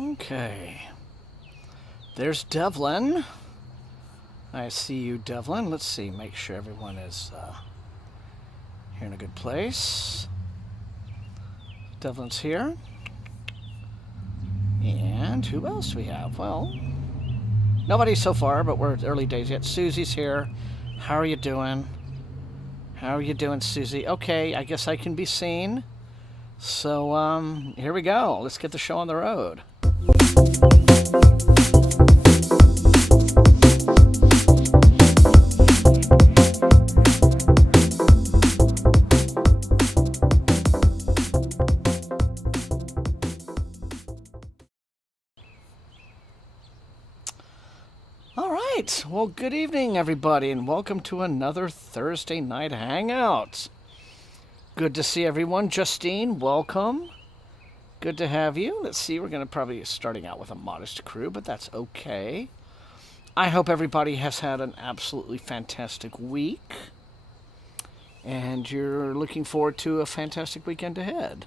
Okay. There's Devlin. I see you, Devlin. Let's see, make sure everyone is here in a good place. Devlin's here. And who else do we have? Well, nobody so far, but we're early days yet. Susie's here. How are you doing? How are you doing, Susie? Okay, I guess I can be seen. So, here we go. Let's get the show on the road. Well, good evening, everybody, and welcome to another Thursday night hangout. Good to see everyone. Justine, welcome. Good to have you. Let's see, we're going to probably starting out with a modest crew, but that's okay. I hope everybody has had an absolutely fantastic week, and you're looking forward to a fantastic weekend ahead.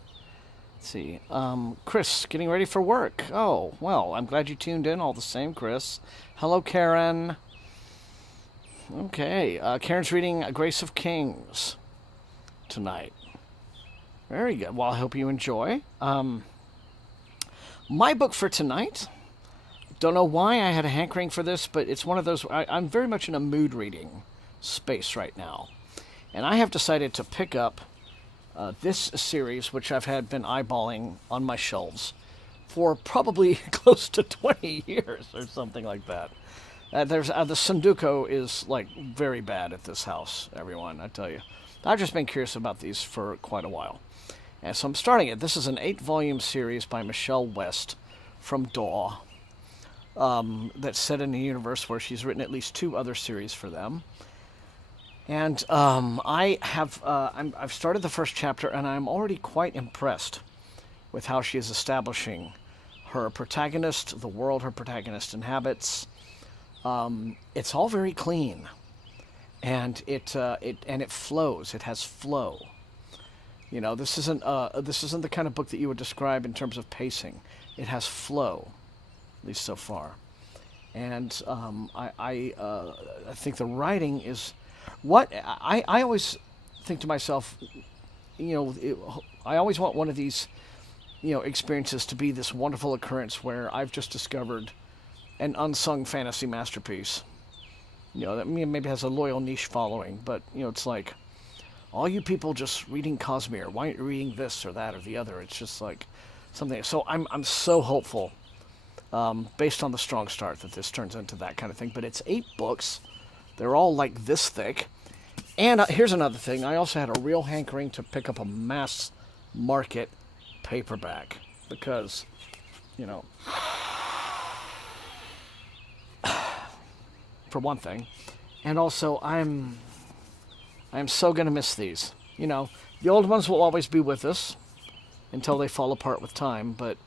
Let's see. Chris, getting ready for work. Oh, well, I'm glad you tuned in all the same, Chris. Hello, Karen. Okay, Karen's reading Grace of Kings tonight. Very good. Well, I hope you enjoy. My book for tonight, don't know why I had a hankering for this, but it's one of those, I'm very much in a mood reading space right now. And I have decided to pick up this series, which I've been eyeballing on my shelves for probably close to 20 years or something like that. The Sunduko is like very bad at this house, everyone, I tell you. I've just been curious about these for quite a while. And so I'm starting it. This is an 8-volume series by Michelle West from DAW that's set in a universe where she's written at least 2 other series for them. And I've started the first chapter, and I'm already quite impressed with how she is establishing her protagonist, the world her protagonist inhabits. It's all very clean, and it flows. It has flow. You know, this isn't the kind of book that you would describe in terms of pacing. It has flow, at least so far. And I think the writing is what I always think to myself. You know, I always want one of these, experiences to be this wonderful occurrence where I've just discovered an unsung fantasy masterpiece. That maybe has a loyal niche following, but it's like all you people just reading Cosmere. Why aren't you reading this or that or the other? It's just like something. So I'm so hopeful, based on the strong start, that this turns into that kind of thing. But it's 8 books. They're all like this thick. And here's another thing. I also had a real hankering to pick up a mass market paperback because, for one thing, and also I'm so going to miss these. The old ones will always be with us until they fall apart with time, but,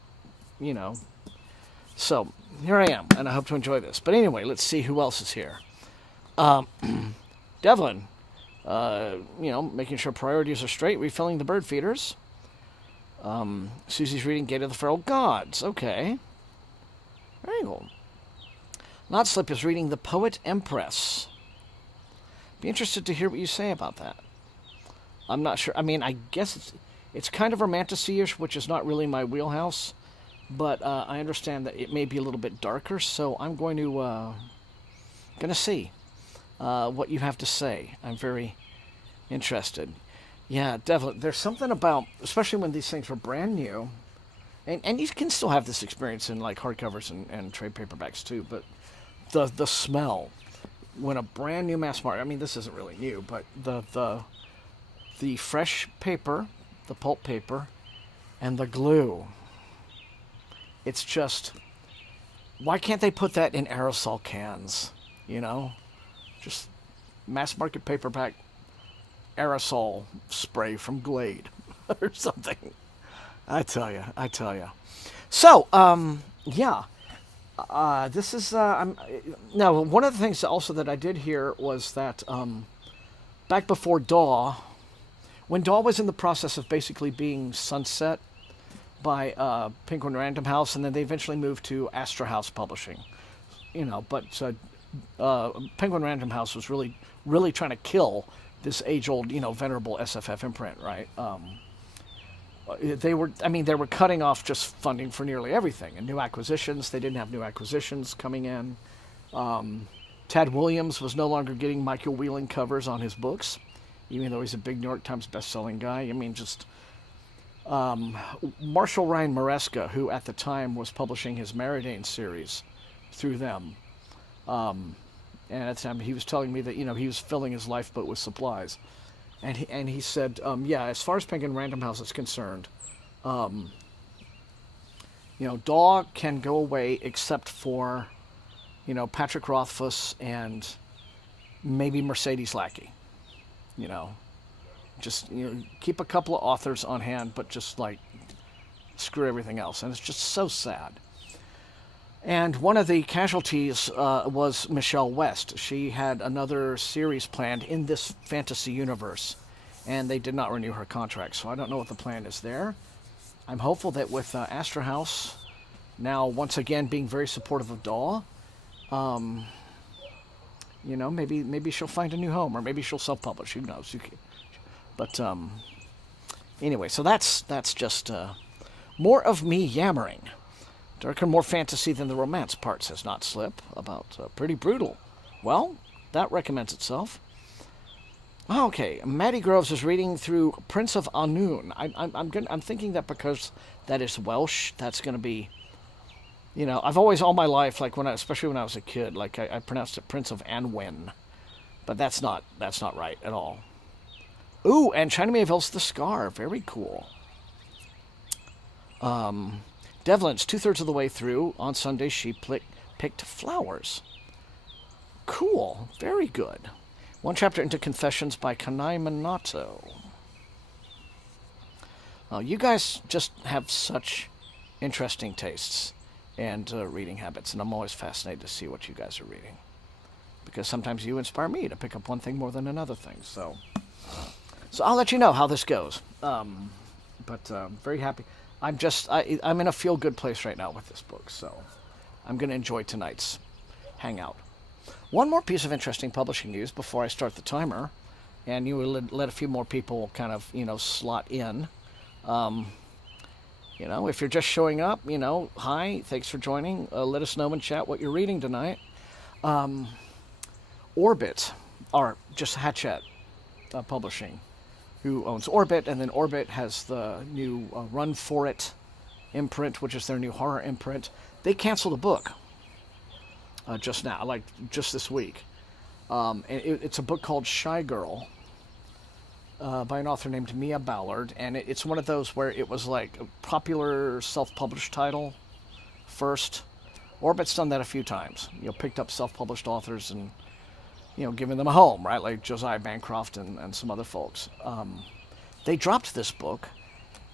so here I am, and I hope to enjoy this. But anyway, let's see who else is here. Devlin, making sure priorities are straight, refilling the bird feeders. Susie's reading Gate of the Feral Gods. Okay. Very cool. Not Slip is reading The Poet Empress. Be interested to hear what you say about that. I'm not sure. I mean, I guess it's kind of romantasy-ish, which is not really my wheelhouse, but I understand that it may be a little bit darker, so I'm going to see what you have to say. I'm very interested. Yeah, definitely. There's something about, especially when these things were brand new, and you can still have this experience in like hardcovers and trade paperbacks too, but the smell when a brand new mass market, I mean, this isn't really new, but the fresh paper, the pulp paper, and the glue, it's just, why can't they put that in aerosol cans, just mass market paperback aerosol spray from Glade or something. I tell you. So, yeah. This is, now, one of the things also that I did hear was that, back before DAW, when DAW was in the process of basically being sunset by Penguin Random House, and then they eventually moved to Astra House Publishing. But Penguin Random House was really trying to kill this age-old, venerable SFF imprint, right? They were cutting off just funding for nearly everything, and new acquisitions. They didn't have new acquisitions coming in. Tad Williams was no longer getting Michael Wheeling covers on his books, even though he's a big New York Times best-selling guy. Marshall Ryan Maresca, who at the time was publishing his Meridane series through them, and at the time he was telling me that he was filling his lifeboat with supplies, and he said, as far as Penguin Random House is concerned, DAW can go away except for Patrick Rothfuss and maybe Mercedes Lackey. Just keep a couple of authors on hand, but just screw everything else, and it's just so sad. And one of the casualties was Michelle West. She had another series planned in this fantasy universe, and they did not renew her contract. So I don't know what the plan is there. I'm hopeful that with Astra House now once again being very supportive of DAW, maybe she'll find a new home, or maybe she'll self-publish. Who knows? But anyway, so that's just more of me yammering. Darker, more fantasy than the romance part, says Not Slip, about Pretty Brutal. Well, that recommends itself. Okay, Maddie Groves is reading through Prince of Anun. I'm thinking that because that is Welsh, that's going to be, I've always all my life, especially when I was a kid, I pronounced it Prince of Anwen, but that's not right at all. Ooh, and China Mayville's The Scar, very cool. Devlin's 2/3 of the way through. On Sunday, she picked flowers. Cool. Very good. One chapter into Confessions by Kanai Minato. You guys just have such interesting tastes and reading habits, and I'm always fascinated to see what you guys are reading. Because sometimes you inspire me to pick up one thing more than another thing. So I'll let you know how this goes. But very happy. I'm in a feel-good place right now with this book, so I'm going to enjoy tonight's hangout. One more piece of interesting publishing news before I start the timer, and you will let a few more people kind of, slot in. If you're just showing up, hi, thanks for joining. Let us know in chat what you're reading tonight. Orbit, or just Hatchet Publishing, who owns Orbit, and then Orbit has the new Run For It imprint, which is their new horror imprint. They canceled a book just now, just this week. And it's a book called Shy Girl by an author named Mia Ballard, and it's one of those where it was a popular self-published title first. Orbit's done that a few times. Picked up self-published authors and giving them a home, right? Like Josiah Bancroft and some other folks. They dropped this book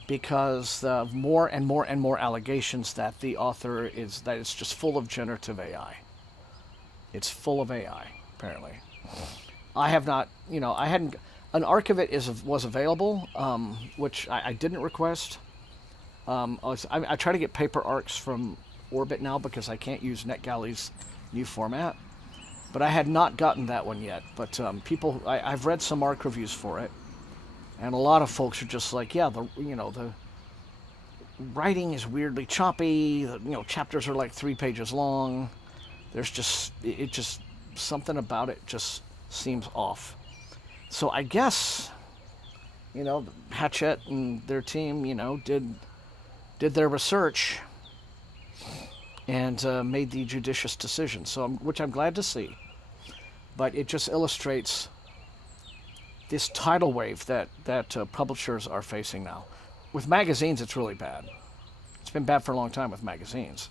because of more and more and more allegations that the author that it's just full of generative AI. It's full of AI, apparently. I have not, I hadn't, an arc of it was available, which I didn't request. I try to get paper arcs from Orbit now because I can't use NetGalley's new format. But I had not gotten that one yet. But I've read some ARC reviews for it, and a lot of folks are just like, yeah, the writing is weirdly choppy. Chapters are 3 pages long. There's just something about it just seems off. So I guess, Hatchet and their team, did their research and made the judicious decision. Which I'm glad to see. But it just illustrates this tidal wave that publishers are facing now. With magazines, it's really bad. It's been bad for a long time with magazines.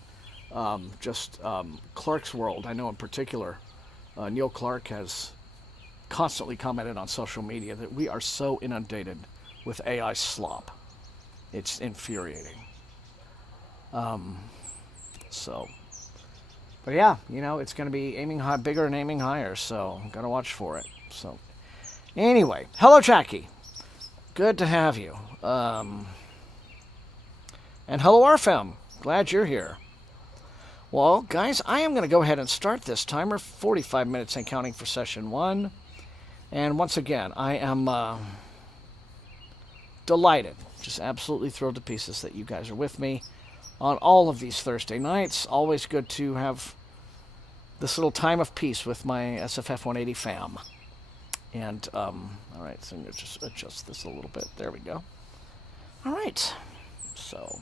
Clark's World, I know in particular, Neil Clark has constantly commented on social media that we are so inundated with AI slop. It's infuriating. But yeah, it's going to be aiming high, bigger and aiming higher, so got to watch for it. So anyway, hello Jackie. Good to have you. And And hello, RFM. Glad you're here. Well, guys, I am going to go ahead and start this timer. 45 minutes and counting for session 1. And once again, I am delighted, just absolutely thrilled to pieces that you guys are with me on all of these Thursday nights. Always good to have this little time of peace with my SFF180 fam. And, all right, so I'm going to just adjust this a little bit. There we go. All right. So,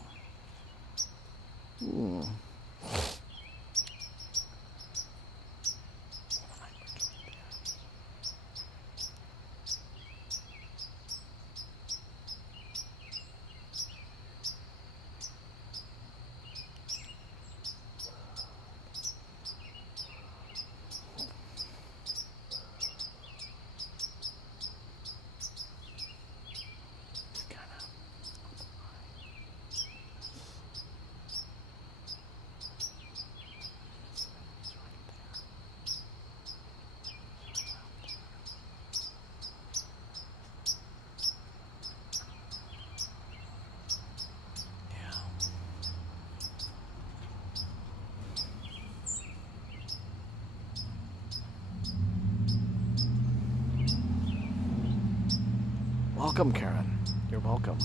welcome, Karen. You're welcome.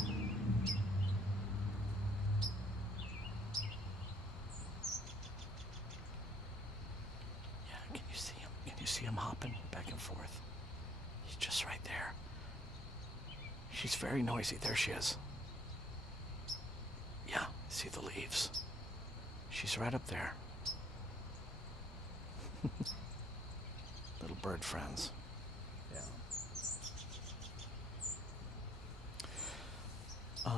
Yeah, can you see him? Can you see him hopping back and forth? He's just right there. She's very noisy. There she is. Yeah, see the leaves. She's right up there. Little bird friends. Yeah.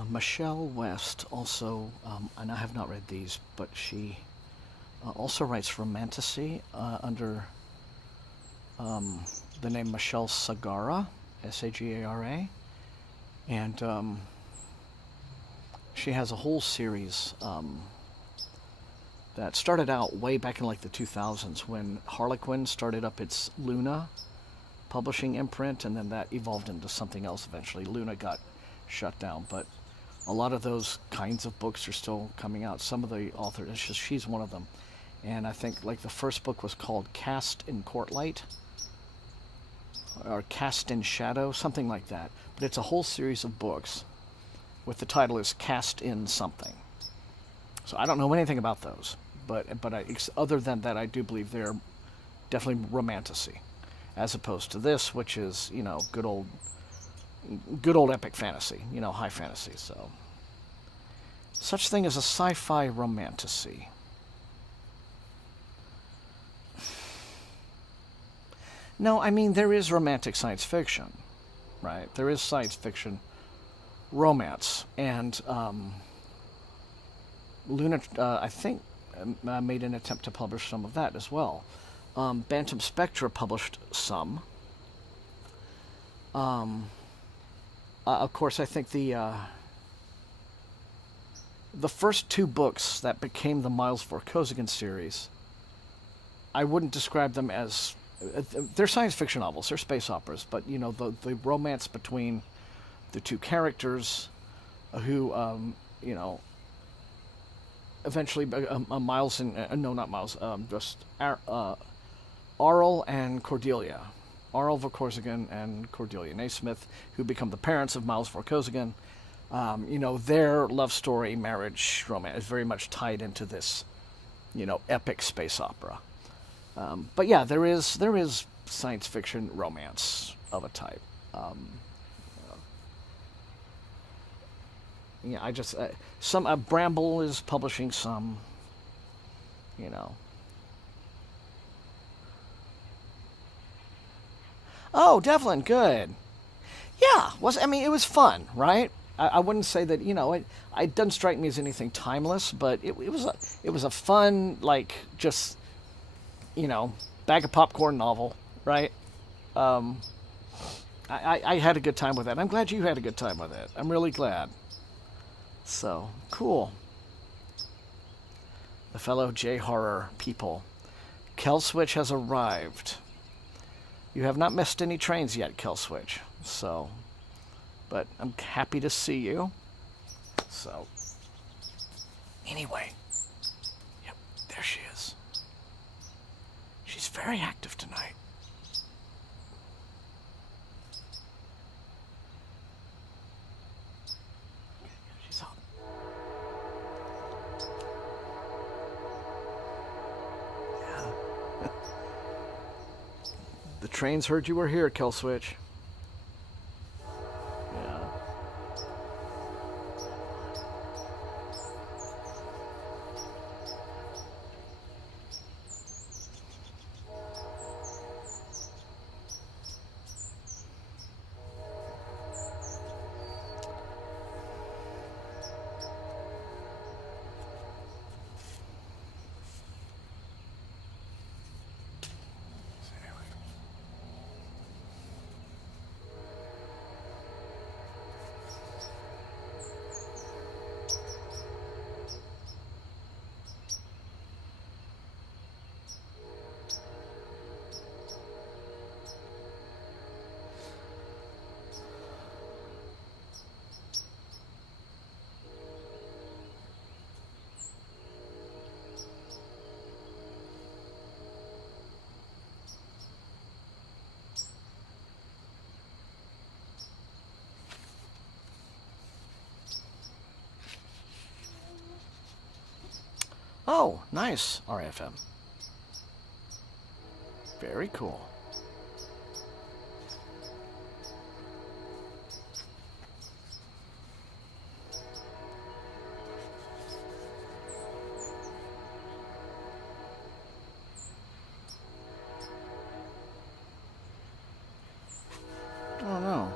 Michelle West also, and I have not read these, but she also writes Romantasy under the name Michelle Sagara, S-A-G-A-R-A, and she has a whole series that started out way back in like the 2000s when Harlequin started up its Luna publishing imprint, and then that evolved into something else eventually. Luna got shut down, but a lot of those kinds of books are still coming out. Some of the authors, she's one of them. And I think like the first book was called Cast in Courtlight, or Cast in Shadow, something like that. But it's a whole series of books with the title is Cast in Something. So I don't know anything about those, but other than that, I do believe they're definitely romantasy, as opposed to this, which is, you know, good old epic fantasy, you know, high fantasy. So such thing as a sci-fi romantasy. No, I mean, there is romantic science fiction, right? There is science fiction romance, and Luna, I think, made an attempt to publish some of that as well. Bantam Spectra published some. Of course, I think the first 2 books that became the Miles Vorkosigan series, I wouldn't describe them as... they're science fiction novels, they're space operas, but, you know, the romance between the 2 characters who, you know, eventually, Miles and... no, not Miles, just Aurel and Cordelia. Aurel Vorkosigan and Cordelia Naismith, who become the parents of Miles Vorkosigan. You know, their love story, marriage, romance is very much tied into this, you know, epic space opera. But yeah, there is science fiction romance of a type. Yeah, I just Bramble is publishing some, you know. Oh, Devlin, good. Yeah, I mean, it was fun, right? I wouldn't say that, you know, it doesn't strike me as anything timeless, but it was a fun, like, just, you know, bag of popcorn novel, right? I had a good time with that. I'm glad you had a good time with it. I'm really glad. So, cool. The fellow J-horror people. Kelswitch has arrived. You have not missed any trains yet, Kelswitch. So, but I'm happy to see you. So, Anyway, yep, there she is. She's very active tonight. She's up. Yeah. The trains heard you were here, Killswitch. Yeah. Oh, nice, RFM. Very cool. Oh no.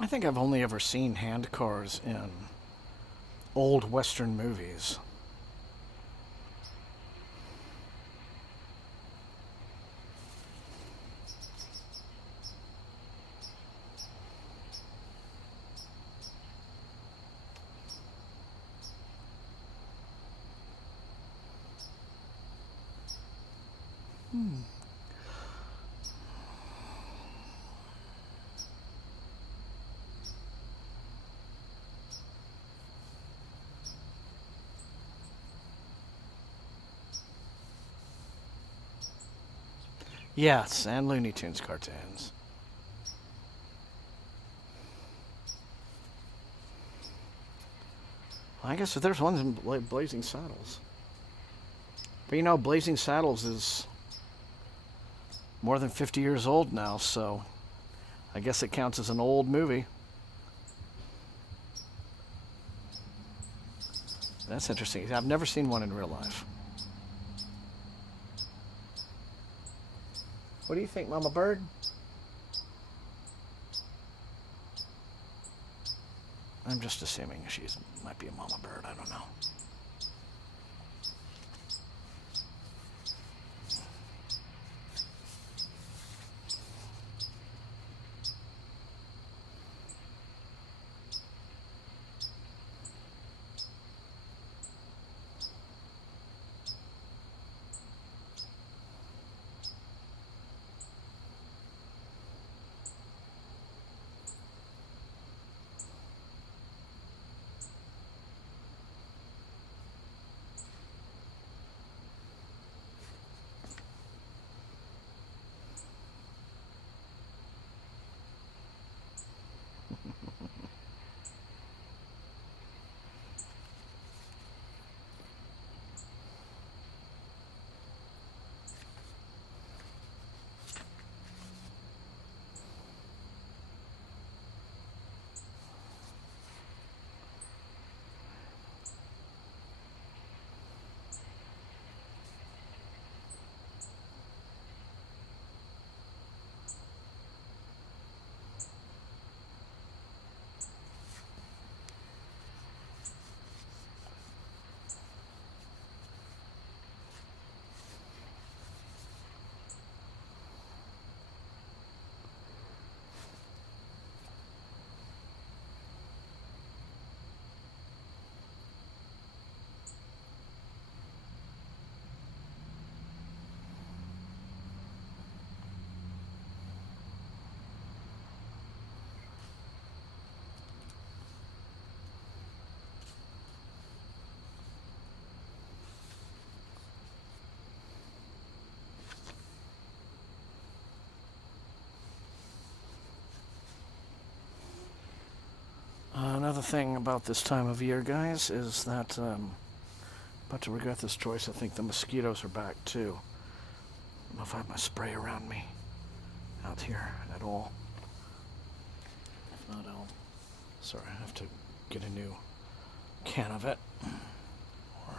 I think I've only ever seen hand cars in old Western movies. Yes, and Looney Tunes cartoons. I guess if there's ones in Blazing Saddles. But you know, Blazing Saddles is more than 50 years old now, so I guess it counts as an old movie. That's interesting. I've never seen one in real life. What do you think, Mama Bird? I'm just assuming she might be a Mama Bird. I don't know. Another thing about this time of year, guys, is that I'm about to regret this choice. I think the mosquitoes are back, too. I don't know if I have my spray around me out here at all. If not, sorry, I have to get a new can of it. Or,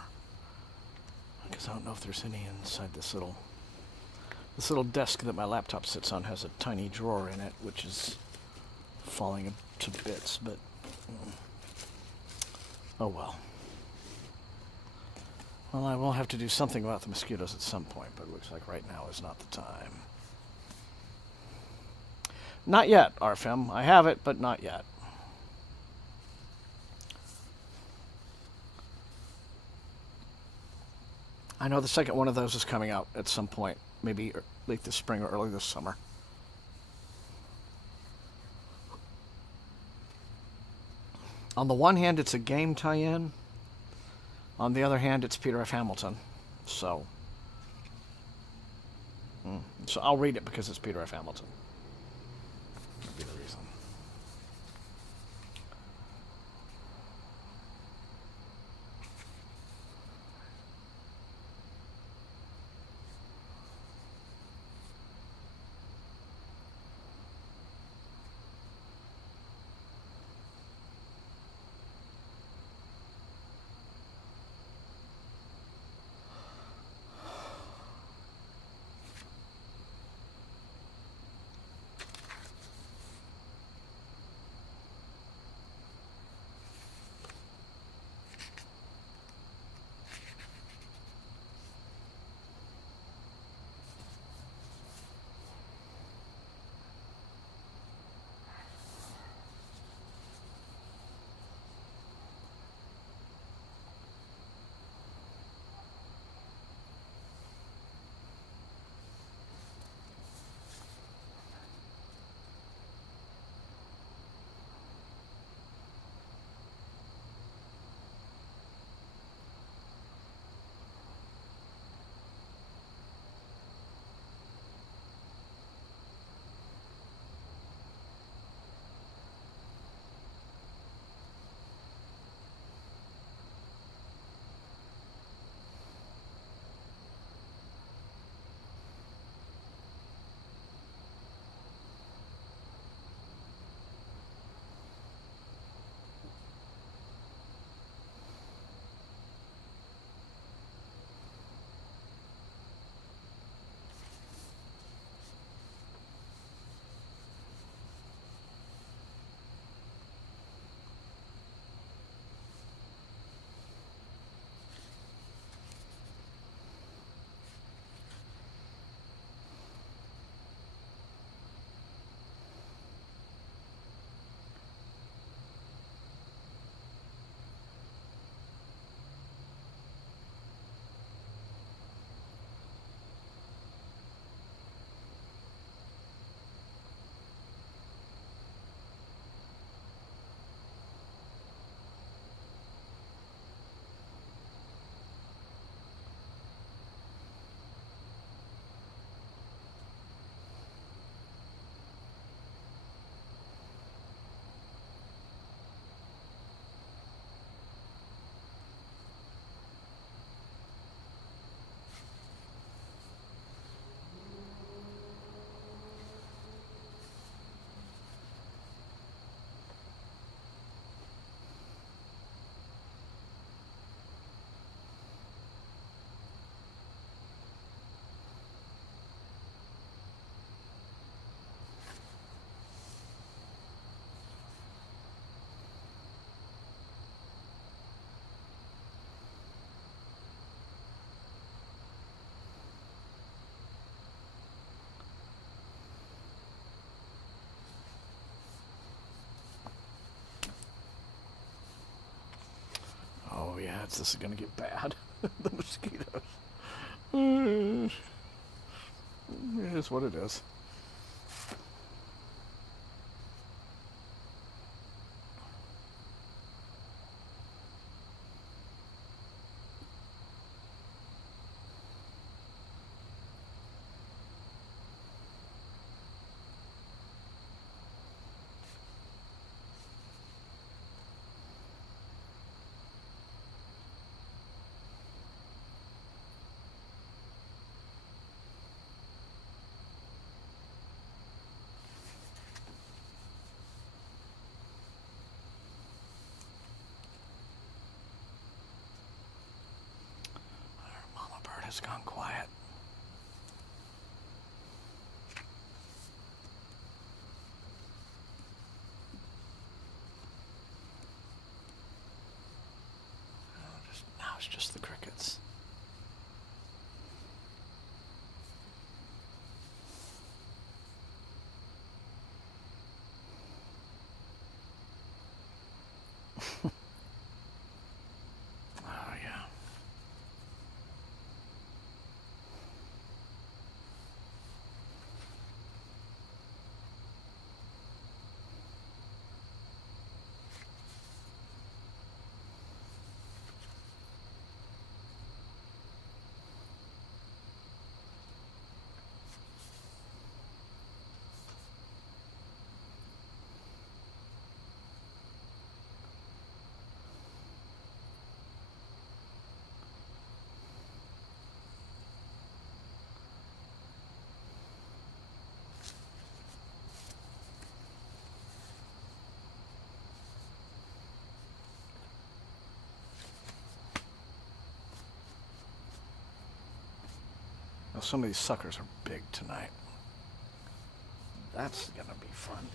because I don't know if there's any inside this little desk that my laptop sits on has a tiny drawer in it, which is falling to bits, but oh well. Well, I will have to do something about the mosquitoes at some point, but it looks like right now is not the time. Not yet, RFM. I have it, but not yet. I know the second one of those is coming out at some point, maybe late this spring or early this summer. On the one hand, it's a game tie-in. On the other hand, it's Peter F. Hamilton. So I'll read it because it's Peter F. Hamilton. That'd be the reason. chance this is going to get bad. The mosquitoes. It is what it is. Has gone quiet. Now it's just the crickets. Now, some of these suckers are big tonight. That's gonna be fun.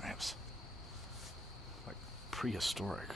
Perhaps like prehistoric.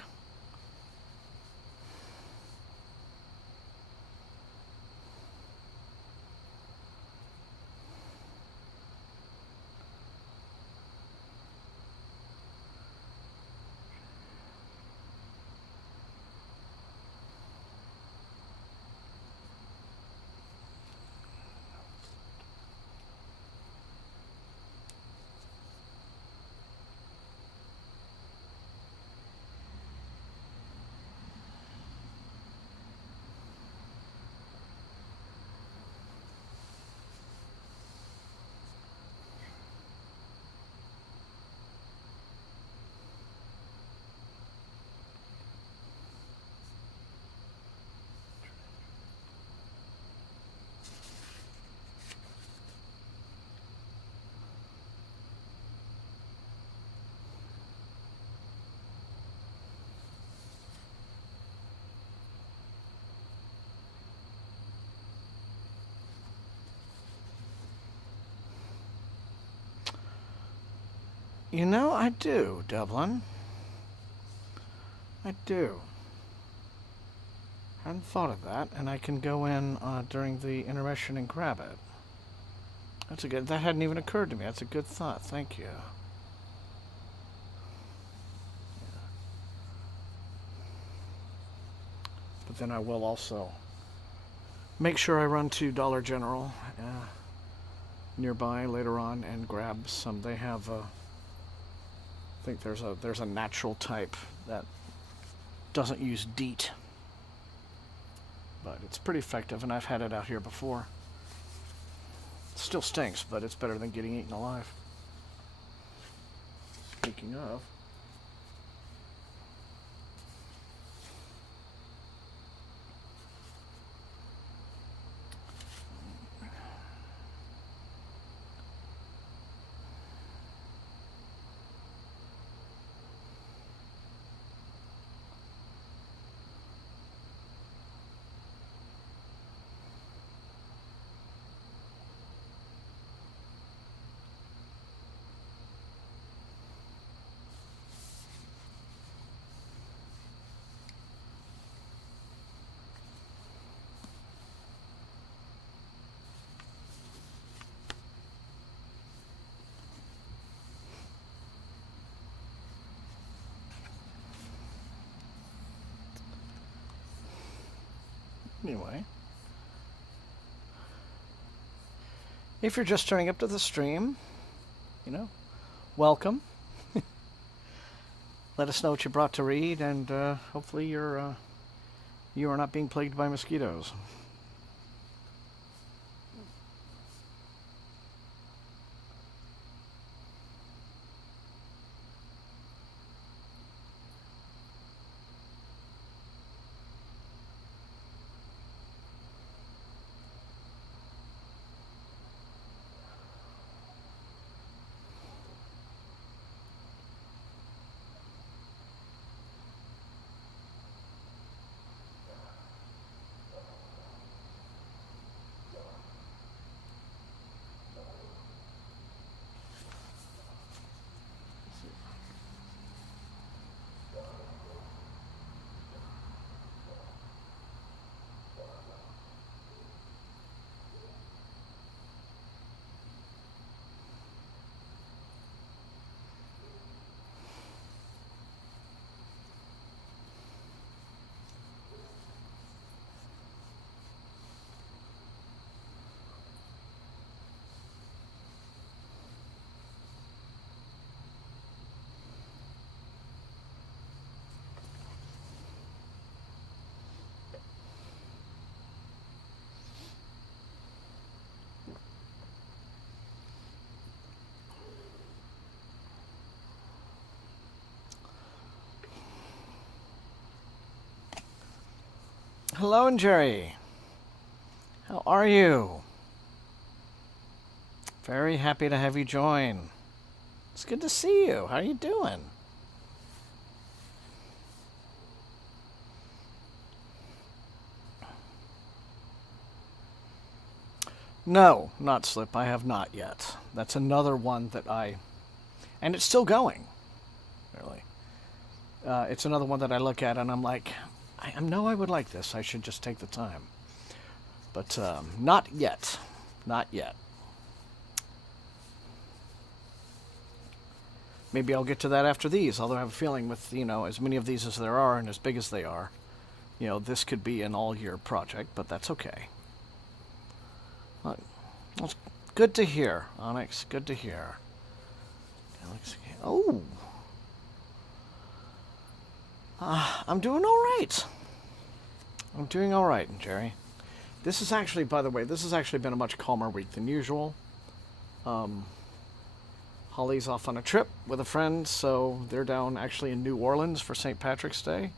You know, I do, Devlin. I do. Hadn't thought of that, and I can go in during the intermission and grab it. That's a good. That hadn't even occurred to me. That's a good thought. Thank you. But then I will also make sure I run to Dollar General nearby later on and grab some. They have I think there's a natural type that doesn't use DEET, but it's pretty effective, and I've had it out here before. It still stinks, but it's better than getting eaten alive. Speaking of, Anyway. If you're just turning up to the stream, you know, welcome. Let us know what you brought to read, and hopefully you are not being plagued by mosquitoes. Hello, and Jerry. How are you? Very happy to have you join. It's good to see you. How are you doing? No, not Slip. I have not yet. That's another one that and it's still going, really. It's another one that I look at and I'm like, I know I would like this. I should just take the time. But not yet. Not yet. Maybe I'll get to that after these, although I have a feeling with, as many of these as there are and as big as they are, this could be an all-year project, but that's okay. Well, it's good to hear, Onyx. Good to hear. Alex, oh! I'm doing all right. I'm doing all right, Jerry. This is actually, by the way, been a much calmer week than usual. Holly's off on a trip with a friend, so they're down actually in New Orleans for St. Patrick's Day.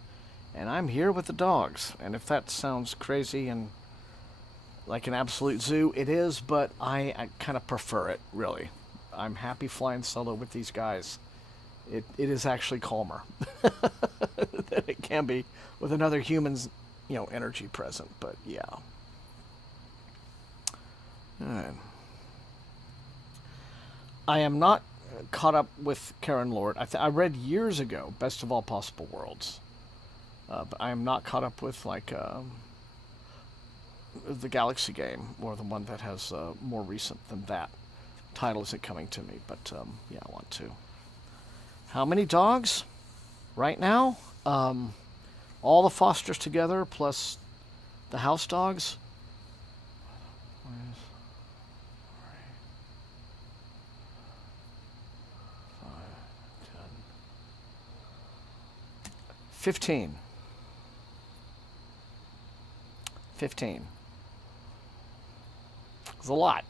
And I'm here with the dogs. And if that sounds crazy and like an absolute zoo, it is, but I kind of prefer it, really. I'm happy flying solo with these guys. It is actually calmer than it can be with another human's, energy present. But yeah. All right. I am not caught up with Karen Lord. I read years ago Best of All Possible Worlds, but I am not caught up with the Galaxy game, or the one that has more recent than that. Title isn't coming to me, but yeah, I want to. How many dogs? Right now, all the fosters together plus the house dogs. 15. 15. It's a lot.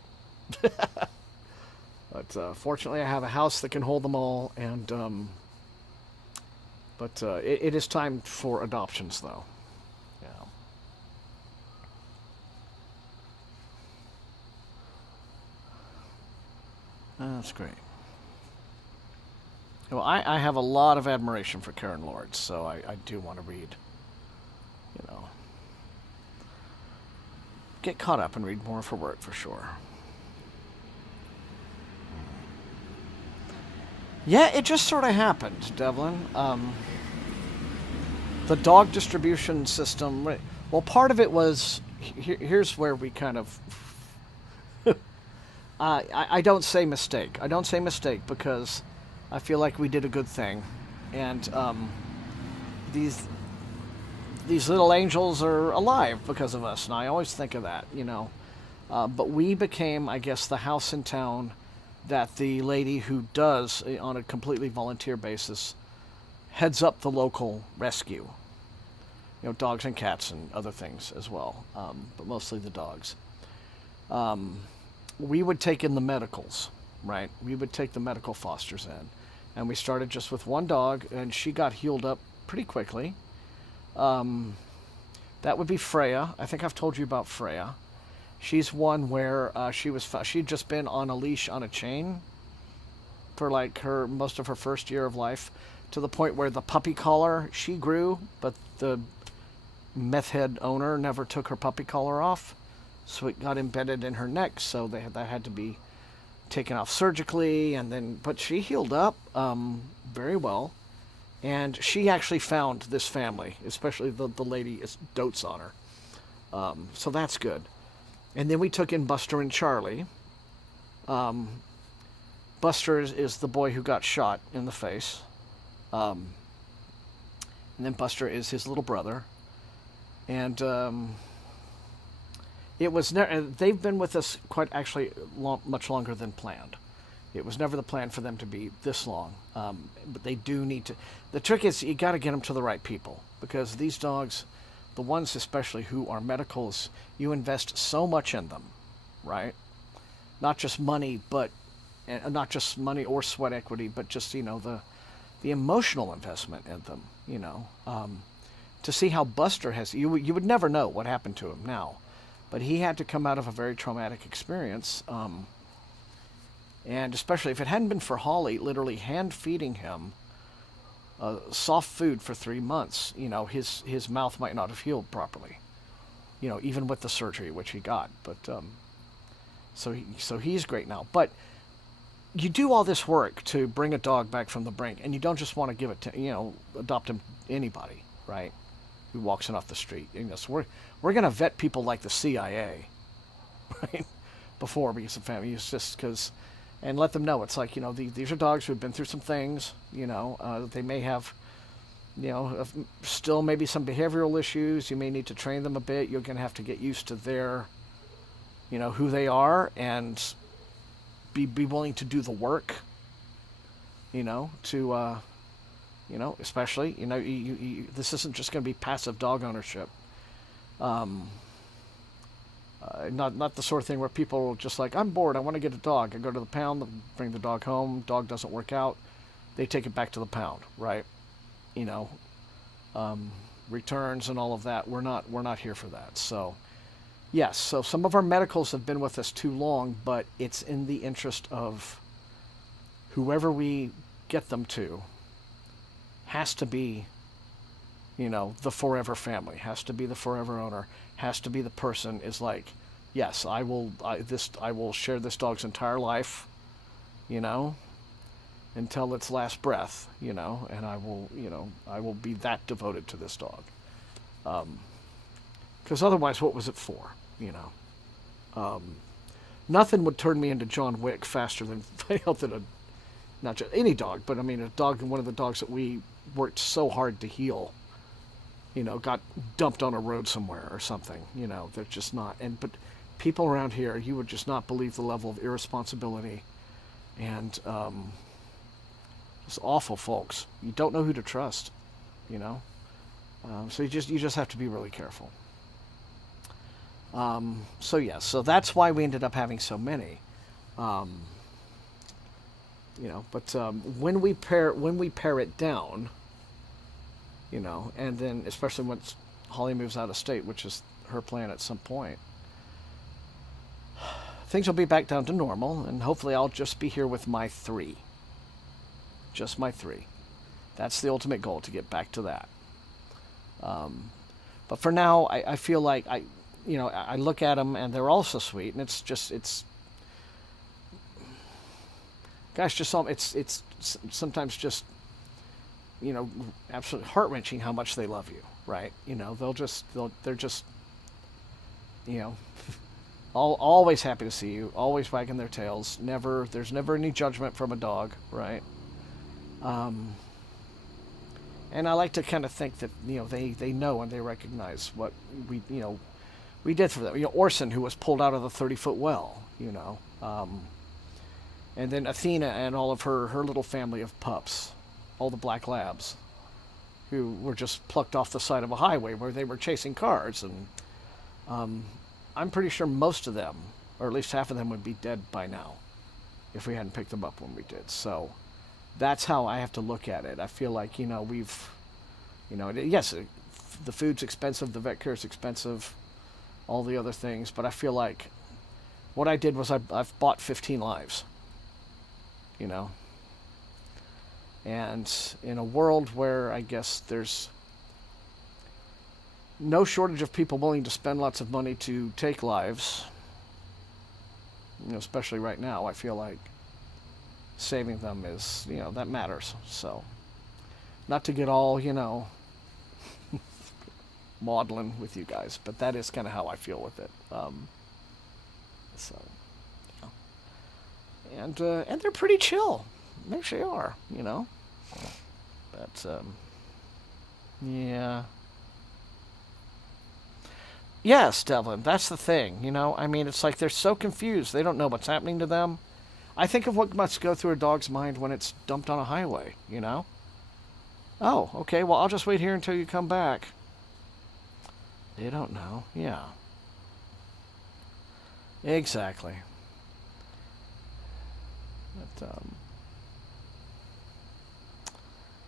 But fortunately I have a house that can hold them all, and but it is time for adoptions, though. Yeah. That's great. Well, I have a lot of admiration for Karen Lord, so I do want to read, get caught up and read more of her work for sure. Yeah, it just sort of happened, Devlin. The dog distribution system, well, part of it was, here's where we kind of, I don't say mistake. I don't say mistake because I feel like we did a good thing. And these little angels are alive because of us, and I always think of that, But we became, I guess, the house in town that the lady who does, on a completely volunteer basis, heads up the local rescue. Dogs and cats and other things as well, but mostly the dogs. We would take in the medicals, right? We would take the medical fosters in. And we started just with one dog, and she got healed up pretty quickly. That would be Freya. I think I've told you about Freya. She's one where she'd just been on a leash on a chain for like most of her first year of life, to the point where the puppy collar, she grew, but the meth head owner never took her puppy collar off, so it got embedded in her neck, so that had to be taken off surgically, but she healed up very well, and she actually found this family, especially the lady dotes on her, so that's good. And then we took in Buster and Charlie. Buster is the boy who got shot in the face, and then Buster is his little brother. And they've been with us much longer than planned. It was never the plan for them to be this long, but they do need to. The trick is you got to get them to the right people, because these dogs, the ones especially who are medicals, you invest so much in them, right? Not just money, not just money or sweat equity, but just the emotional investment in them, to see how Buster has, you would never know what happened to him now, but he had to come out of a very traumatic experience, and especially if it hadn't been for Holly literally hand feeding him soft food for 3 months, his mouth might not have healed properly, even with the surgery which he got. But so he's great now. But you do all this work to bring a dog back from the brink, and you don't just want to give it to adopt him to anybody, right? Who walks in off the street. So we're going to vet people like the CIA, right? Before we get some family. It's just because, and let them know it's like, these are dogs who've been through some things. They may have, still maybe some behavioral issues. You may need to train them a bit. You're going to have to get used to their, who they are, and be willing to do the work. Especially, this isn't just going to be passive dog ownership. Not the sort of thing where people are just like, I'm bored, I want to get a dog. I go to the pound, bring the dog home, dog doesn't work out, they take it back to the pound, right? Returns and all of that. We're not here for that. So, yes, so some of our medicals have been with us too long, but it's in the interest of whoever we get them to has to be, the forever family, has to be the forever owner, has to be the person is like, yes, I will share this dog's entire life, until its last breath, and I will be that devoted to this dog. Because otherwise, what was it for, nothing would turn me into John Wick faster than not just any dog, but I mean a dog, one of the dogs that we worked so hard to heal, got dumped on a road somewhere or something, they're just not. But people around here, you would just not believe the level of irresponsibility and just awful folks. You don't know who to trust, so you just have to be really careful. So that's why we ended up having so many. But when we pare it down, and then especially once Holly moves out of state, which is her plan at some point, things will be back down to normal, and hopefully I'll just be here with my 3. Just my 3. That's the ultimate goal, to get back to that. But for now, I feel like I look at them and they're all so sweet, and it's sometimes just, absolutely heart-wrenching how much they love you, right? They're just, always happy to see you, always wagging their tails. There's never any judgment from a dog, right? And I like to kind of think that, they know and they recognize what we did for them. Orson, who was pulled out of the 30-foot well, and then Athena and all of her little family of pups, all the black labs, who were just plucked off the side of a highway where they were chasing cars. And I'm pretty sure most of them, or at least half of them, would be dead by now if we hadn't picked them up when we did. So that's how I have to look at it. I feel like, we've, yes, the food's expensive, the vet care is expensive, all the other things, but I feel like what I did was I've bought 15 lives, and in a world where I guess there's no shortage of people willing to spend lots of money to take lives, especially right now, I feel like saving them is, that matters. So, not to get all, maudlin with you guys, but that is kind of how I feel with it. And they're pretty chill. They actually are, But, yeah. Yes, Devlin, that's the thing, I mean, it's like they're so confused. They don't know what's happening to them. I think of what must go through a dog's mind when it's dumped on a highway, Oh, okay, well, I'll just wait here until you come back. They don't know, yeah. Exactly. But,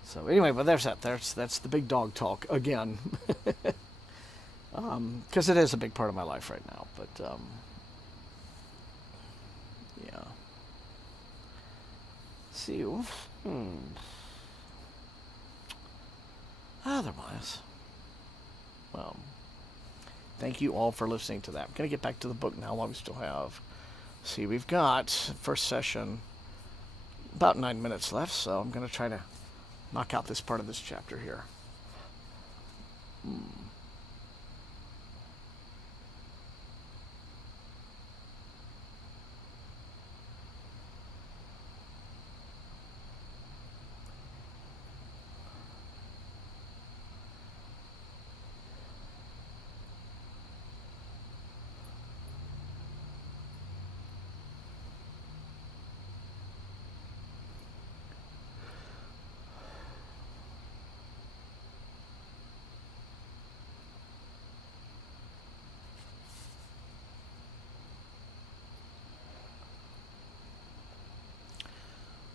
so anyway, but there's that. That's the big dog talk again. Because it is a big part of my life right now. But yeah. See, otherwise, well, thank you all for listening to that. I'm gonna get back to the book now while we still have. See, we've got first session about 9 minutes left, so I'm gonna try to knock out this part of this chapter here.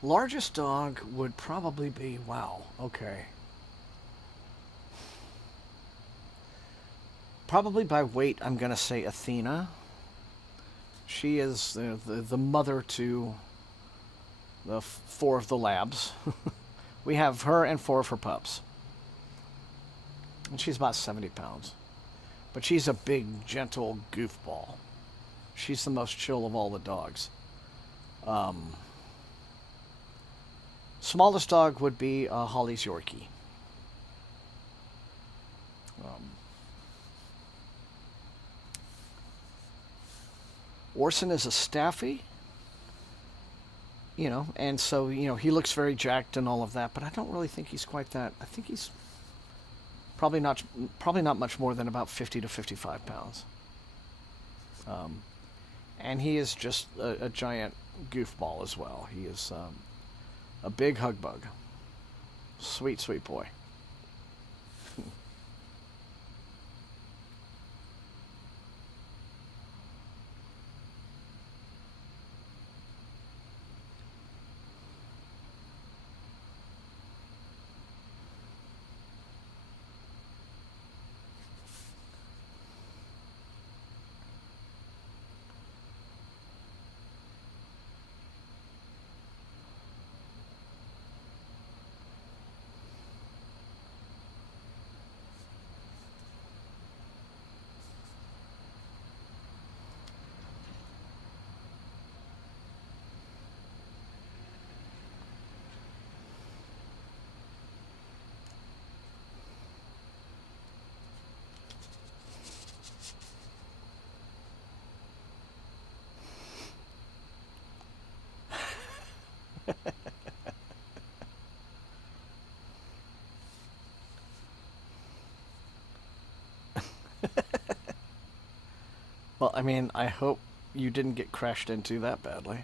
Largest dog would probably be, wow, okay. Probably by weight, I'm going to say Athena. She is the mother to the 4 of the labs. We have her and 4 of her pups. And she's about 70 pounds. But she's a big, gentle goofball. She's the most chill of all the dogs. Smallest dog would be Holly's Yorkie. Orson is a Staffy, and so, he looks very jacked and all of that, but I don't really think he's quite that. I think he's probably not much more than about 50 to 55 pounds. And he is just a giant goofball as well. He is a big hug bug. Sweet, sweet boy. Well, I mean, I hope you didn't get crashed into that badly.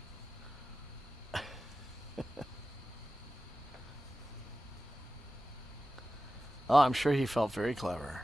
Oh, I'm sure he felt very clever.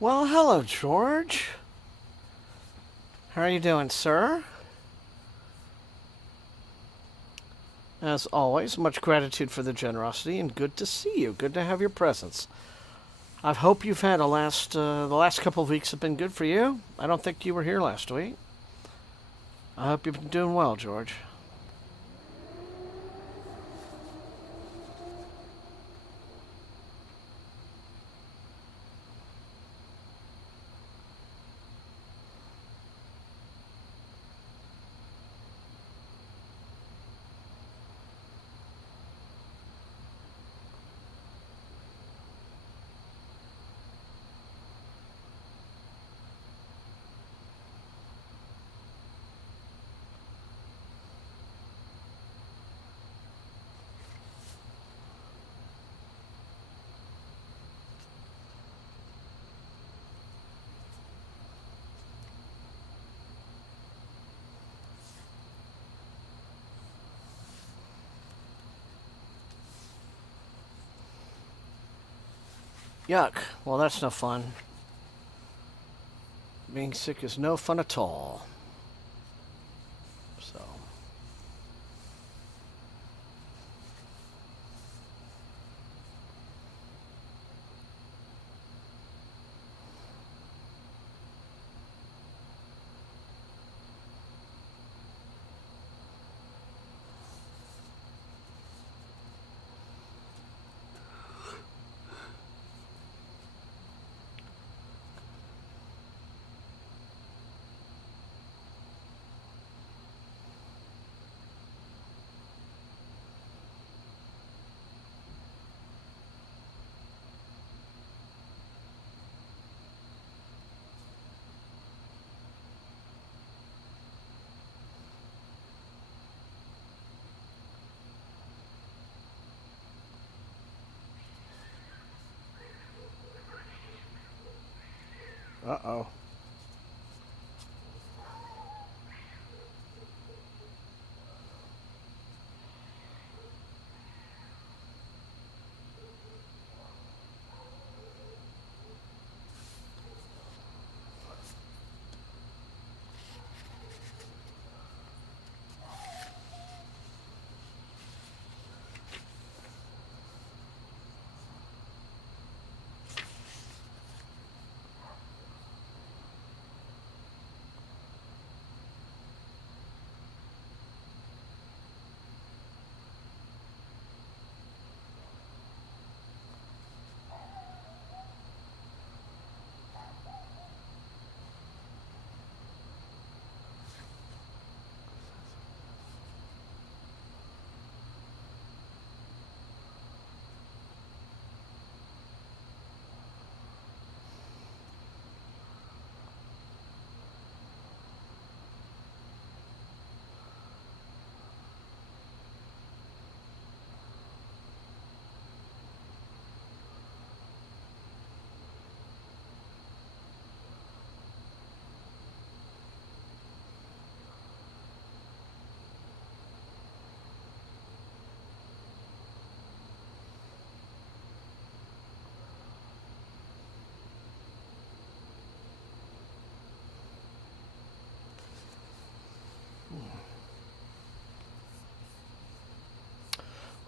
Well, hello, George. How are you doing, sir? As always, much gratitude for the generosity, and good to see you. Good to have your presence. I hope you've had the last couple of weeks have been good for you. I don't think you were here last week. I hope you've been doing well, George. Yuck. Well, that's no fun. Being sick is no fun at all. So. Uh-oh.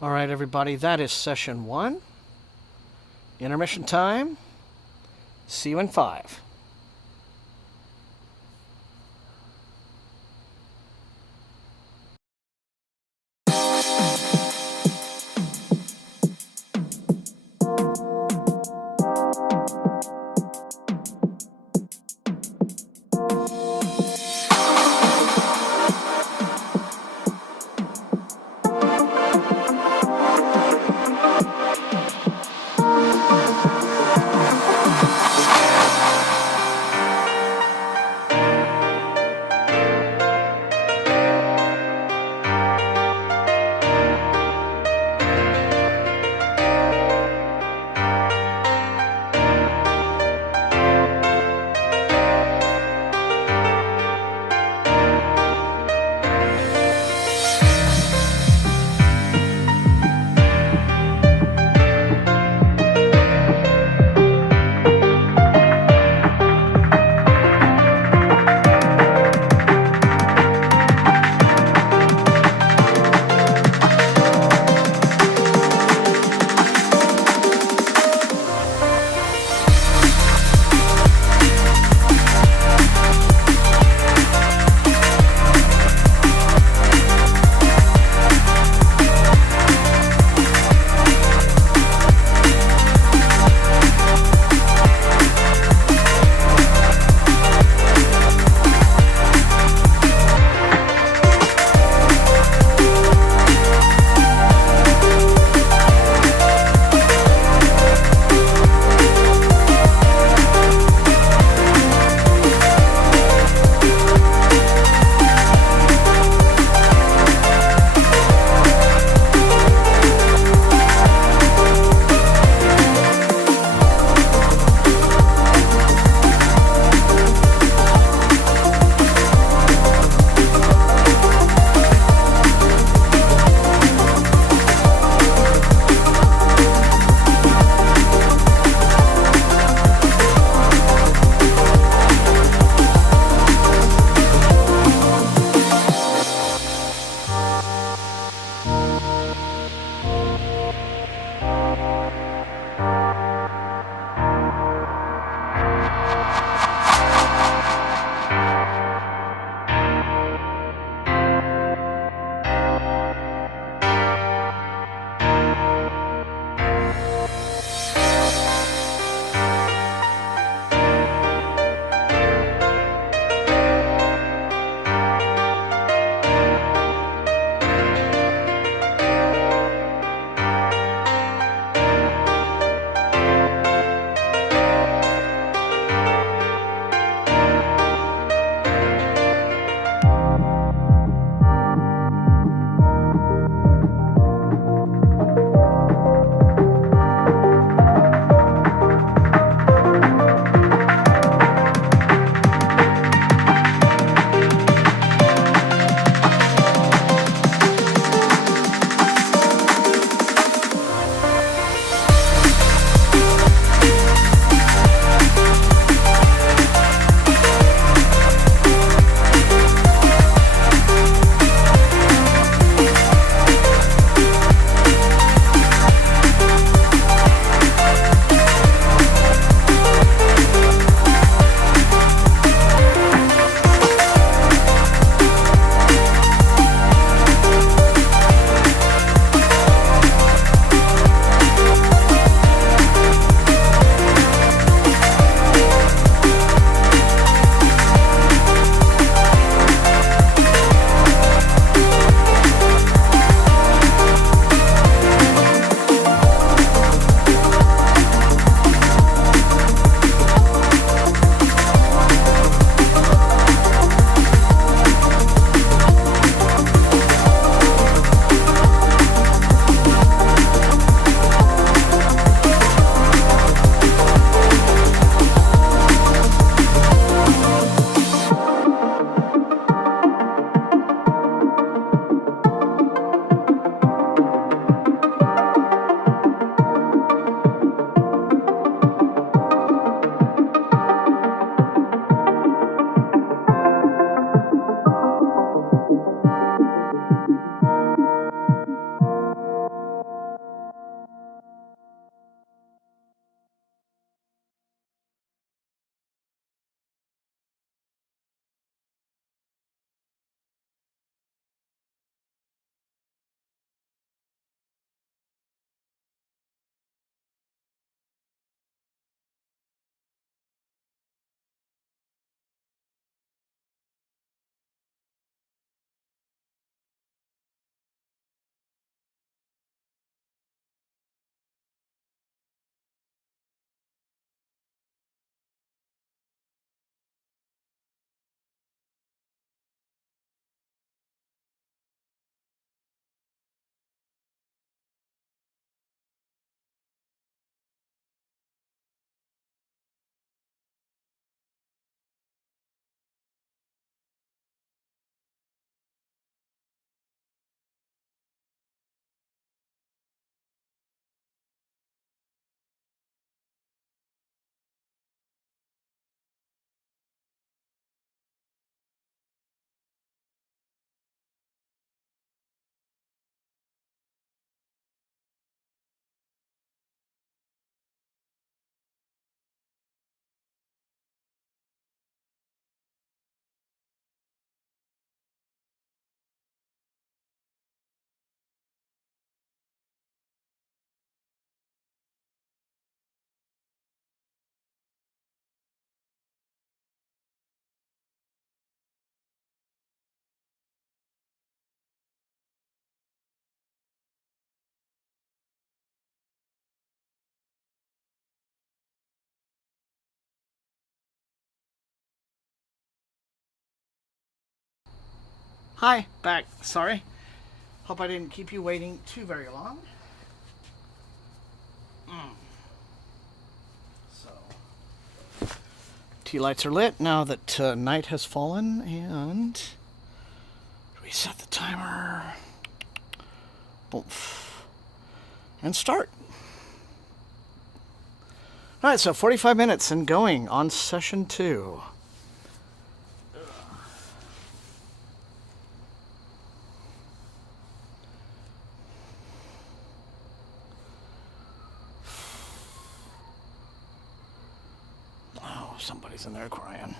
All right, everybody, that is session 1. Intermission time. See you in 5. Hi, back. Sorry. Hope I didn't keep you waiting too very long. So, tea lights are lit now that night has fallen, and reset the timer. Oof. And start. All right, so 45 minutes and going on session 2. Oh, somebody's in there crying.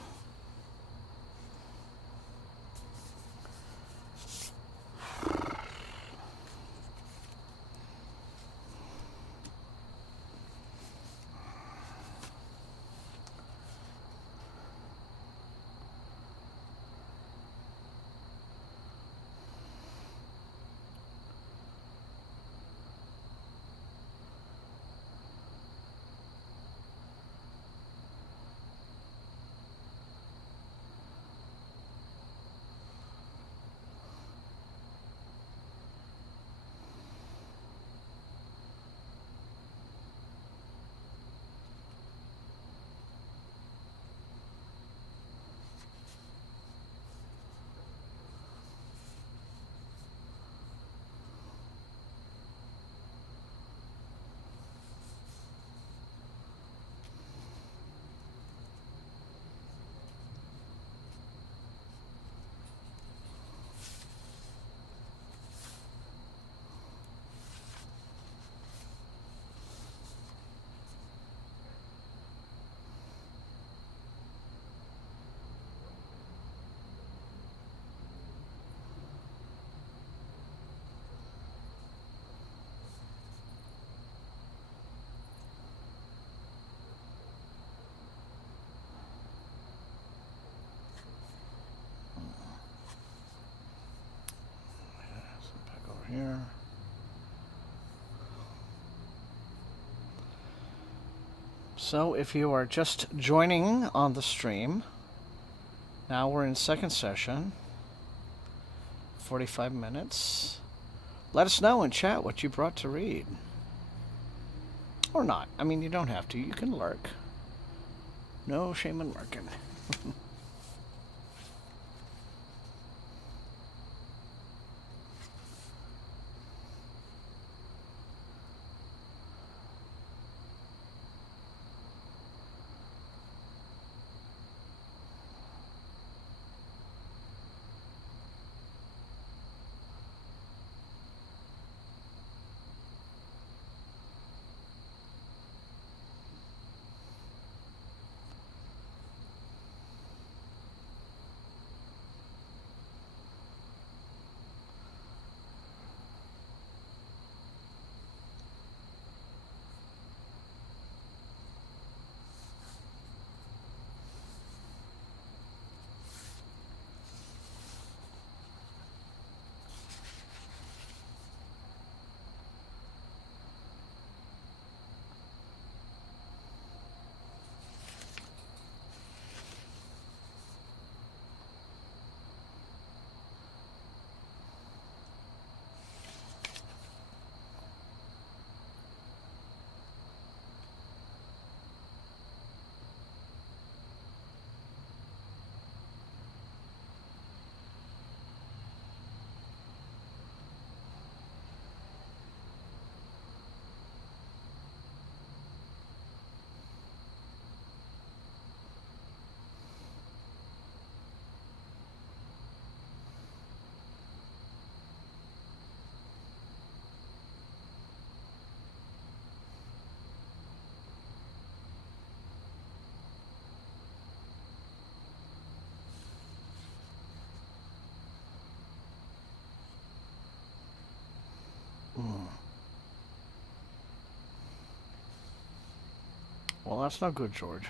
Here. So if you are just joining on the stream, now we're in second session, 45 minutes. Let us know in chat what you brought to read. Or not. I mean, you don't have to. You can lurk. No shame in lurking. Well, that's not good, George.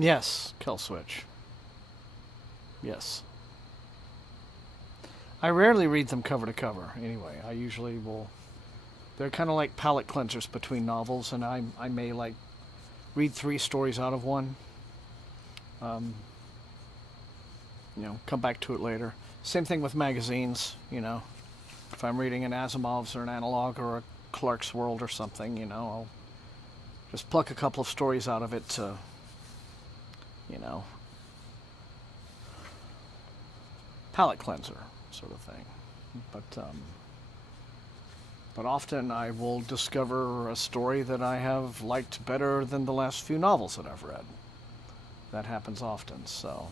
Yes, Kill Switch. Yes. I rarely read them cover to cover, anyway. I usually will... They're kind of like palate cleansers between novels, and I may, like, read 3 stories out of one. You know, come back to it later. Same thing with magazines, you know. If I'm reading an Asimov's or an Analog or a Clark's World or something, you know, I'll just pluck a couple of stories out of it to, you know, palate cleanser sort of thing. But often I will discover a story that I have liked better than the last few novels that I've read. That happens often, so...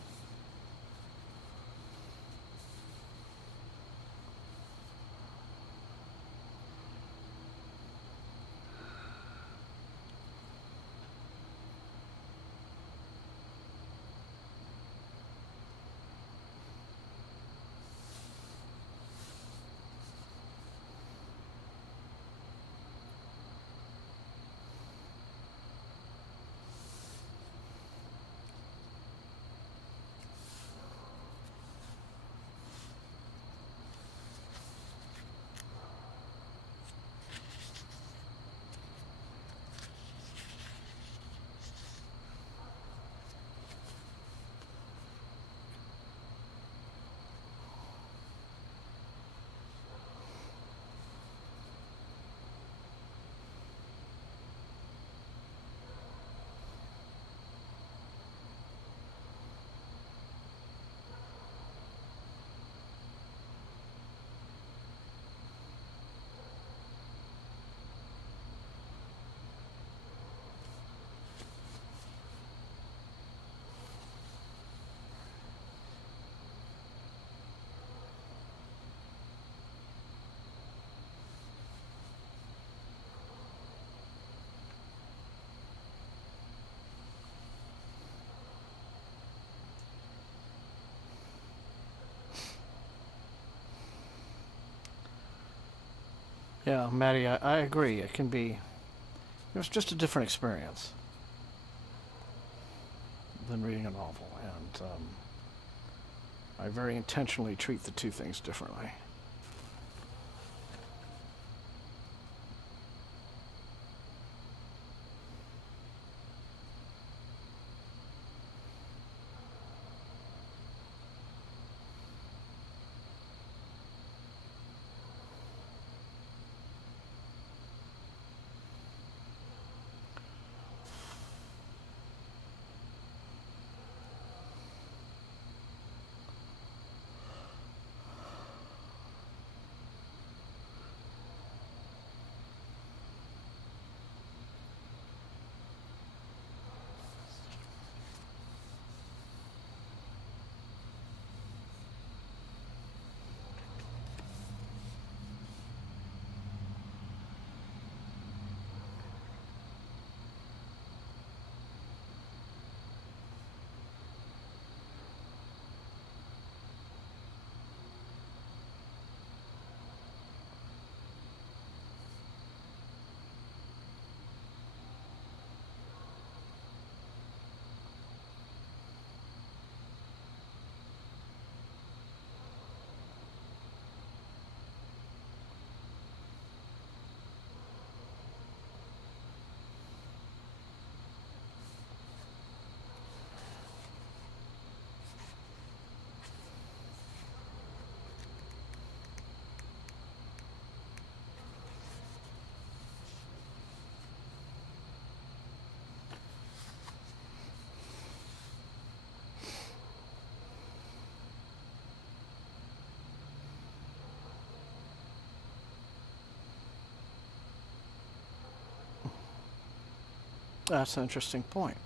Yeah, Maddie, I agree. It can be... It's just a different experience than reading a novel, and I very intentionally treat the two things differently. That's an interesting point.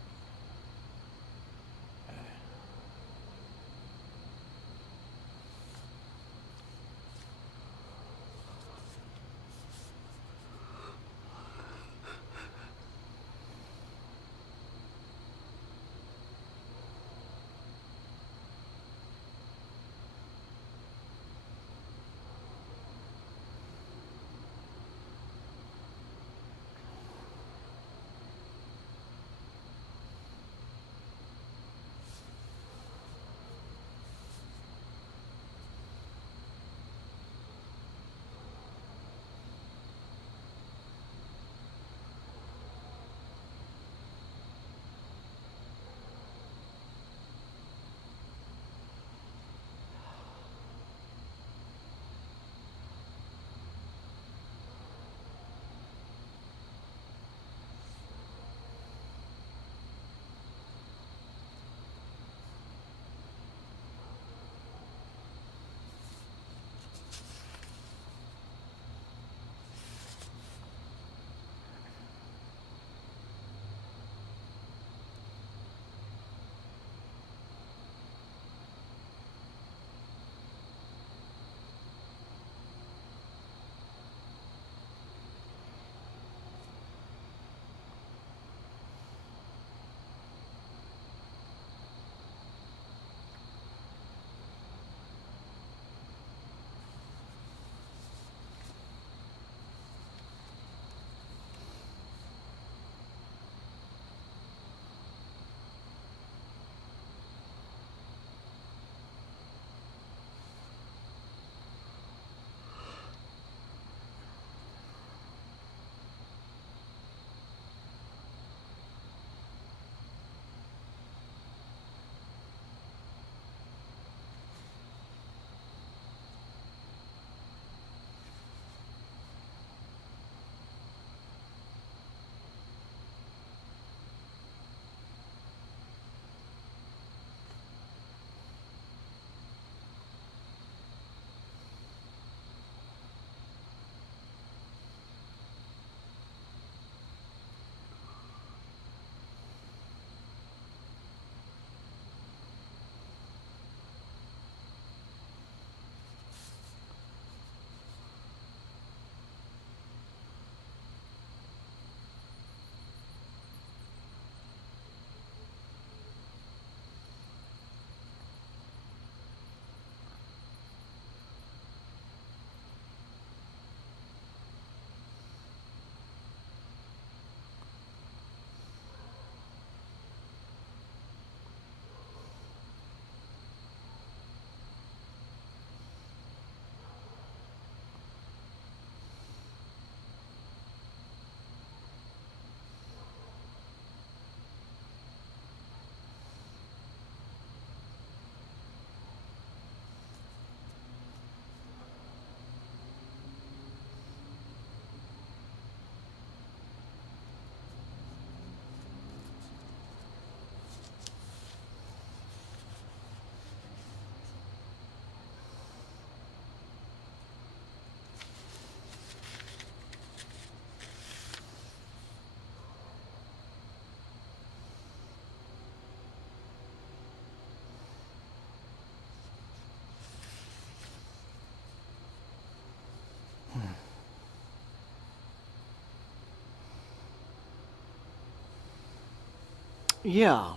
Yeah.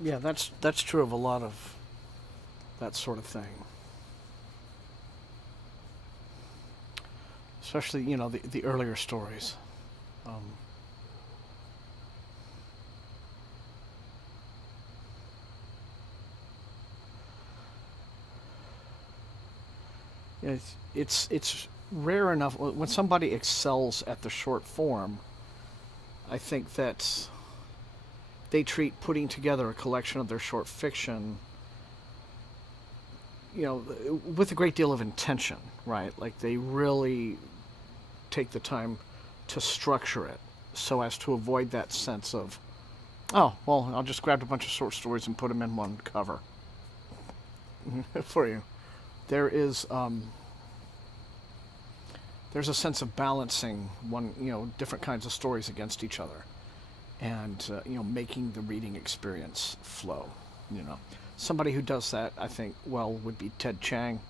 Yeah, that's true of a lot of that sort of thing. Especially, the earlier stories. Um, it's rare enough when somebody excels at the short form. I think that they treat putting together a collection of their short fiction, with a great deal of intention, right? Like they really take the time to structure it so as to avoid that sense of, oh, well, I'll just grab a bunch of short stories and put them in one cover for you. There is there's a sense of balancing different kinds of stories against each other, and making the reading experience flow. Somebody who does that, I think, well, would be Ted Chiang.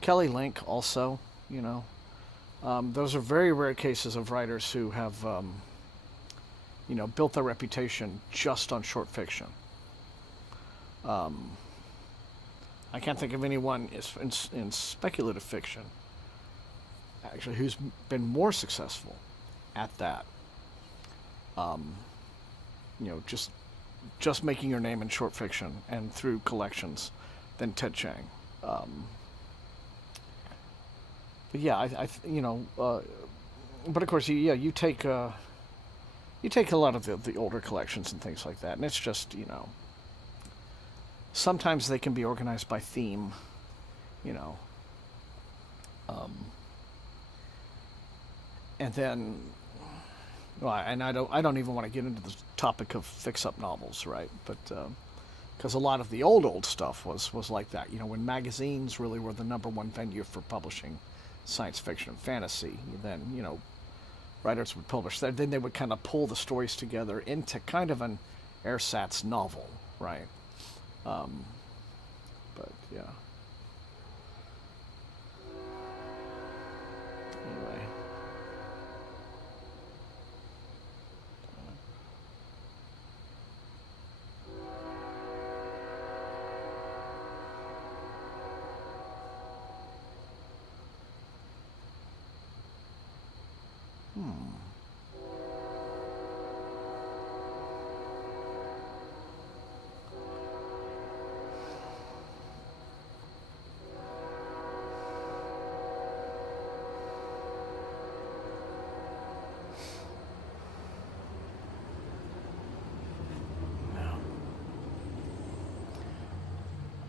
Kelly Link also. Those are very rare cases of writers who have built their reputation just on short fiction. I can't think of anyone in speculative fiction, actually, who's been more successful at that. Just making your name in short fiction and through collections than Ted Chiang. But yeah, but of course, you take a lot of the older collections and things like that, and it's just sometimes they can be organized by theme, and then, well, and I don't even want to get into the topic of fix-up novels, right? But because a lot of the old stuff was like that, when magazines really were the number one venue for publishing science fiction and fantasy, then writers would publish that. Then they would kind of pull the stories together into kind of an ersatz novel, right? But yeah. Anyway.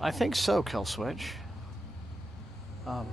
I think so, Killswitch. Um,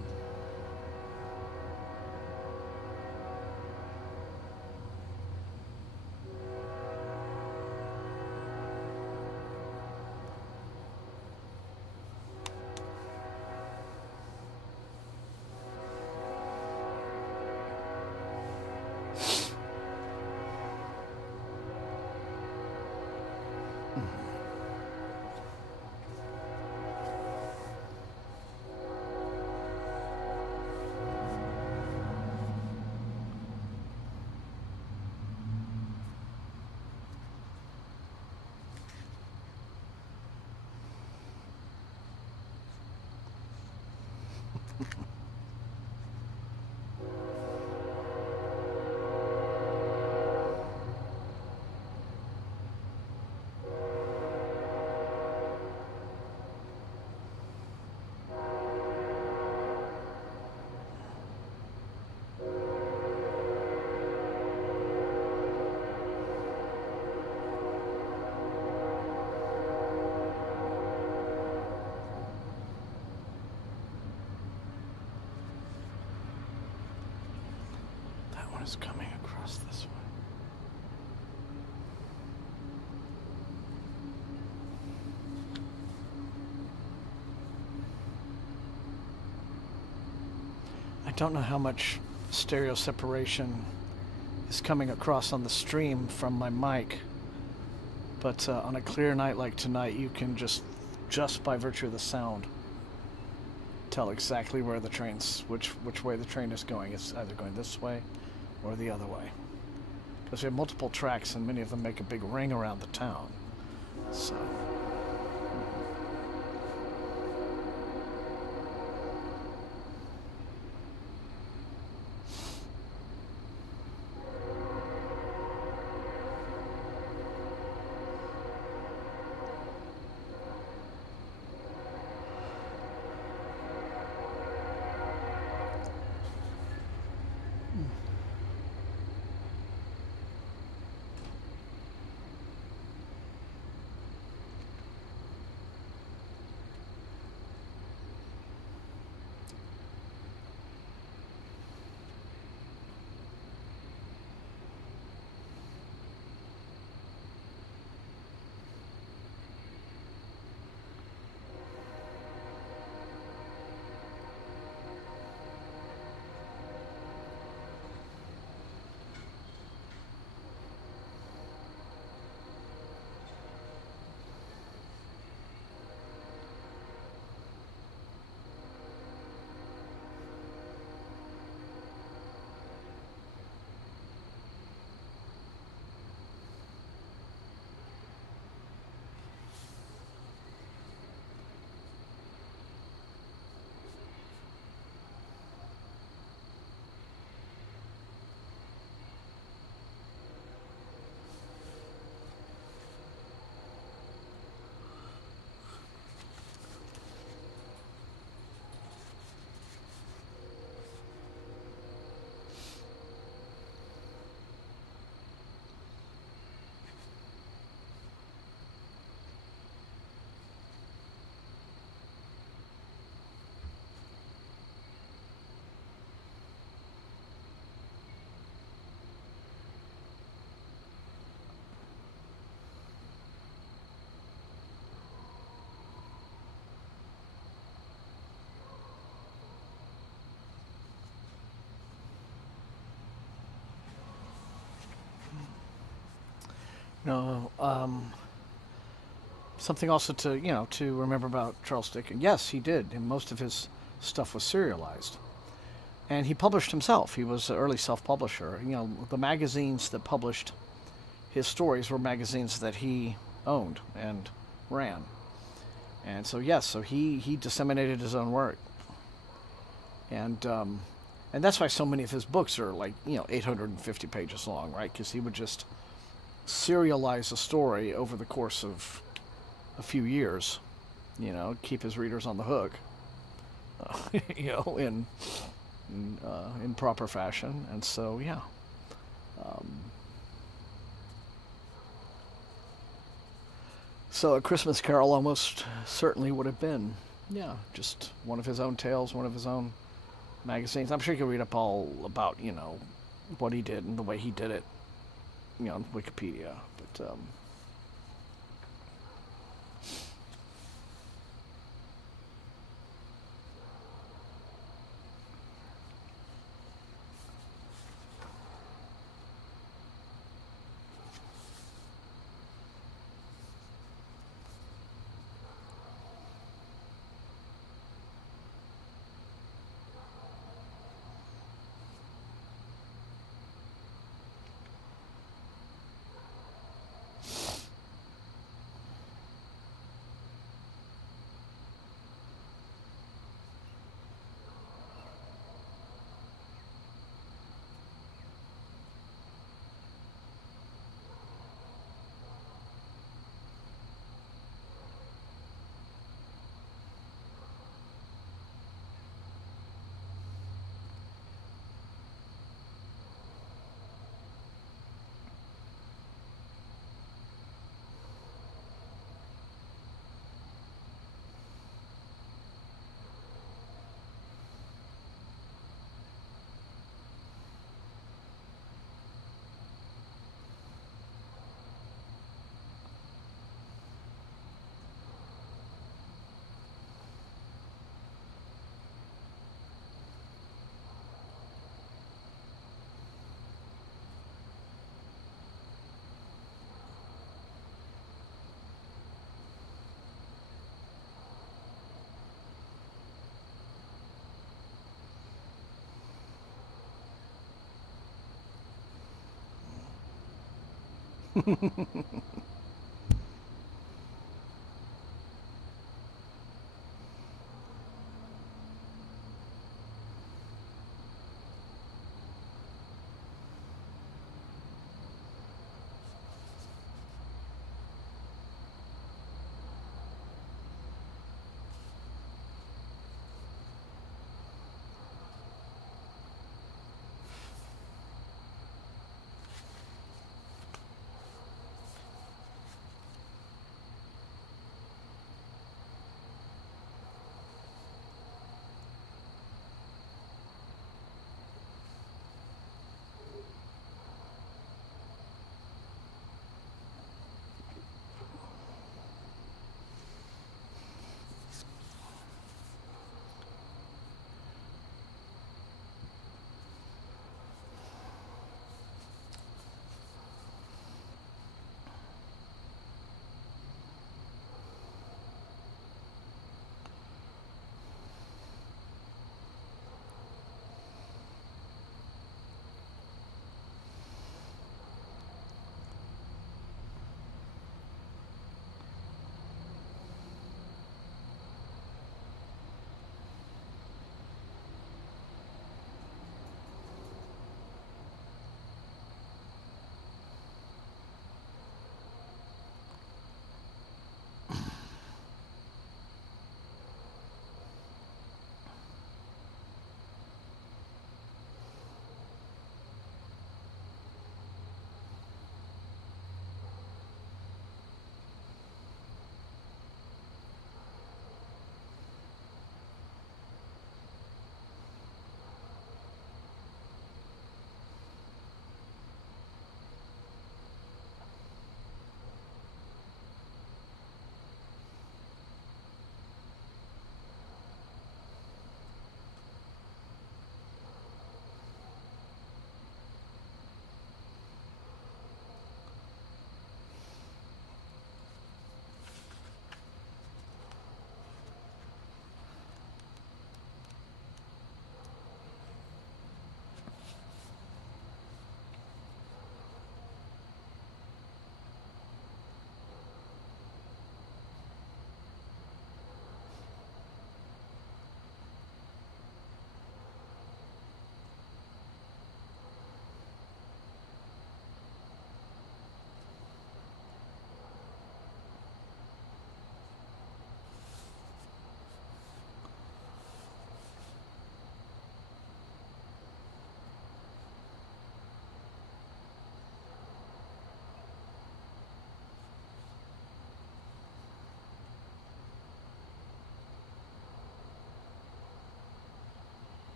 is coming across this way. I don't know how much stereo separation is coming across on the stream from my mic, but on a clear night like tonight, you can just by virtue of the sound tell exactly where the train's which way the train is going. It's either going this way or the other way, Because we have multiple tracks, and many of them make a big ring around the town. So. No, something also to remember about Charles Dickens. Yes, he did, and most of his stuff was serialized, and he published himself. He was an early self-publisher. The magazines that published his stories were magazines that he owned and ran, and so yes, so he disseminated his own work, and that's why so many of his books are 850 pages long, right? Because he would just serialize a story over the course of a few years, keep his readers on the hook, in proper fashion. And so, yeah. So A Christmas Carol almost certainly would have been, just one of his own tales, one of his own magazines. I'm sure you can read up all about, what he did and the way he did it, on Wikipedia, but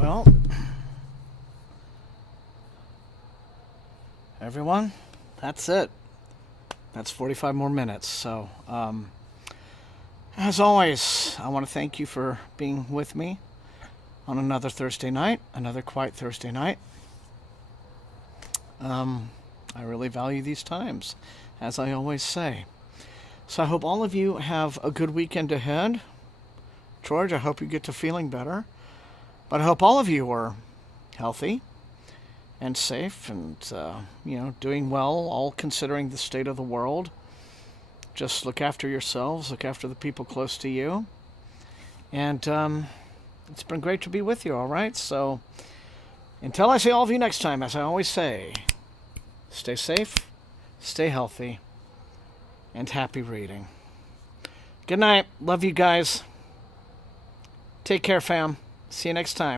Well, everyone, that's it. That's 45 more minutes. So, as always, I want to thank you for being with me on another Thursday night, another quiet Thursday night. I really value these times, as I always say. So I hope all of you have a good weekend ahead. George, I hope you get to feeling better. But I hope all of you are healthy and safe and, doing well, all considering the state of the world. Just look after yourselves, look after the people close to you. And it's been great to be with you, all right? So until I see all of you next time, as I always say, stay safe, stay healthy, and happy reading. Good night. Love you guys. Take care, fam. See you next time.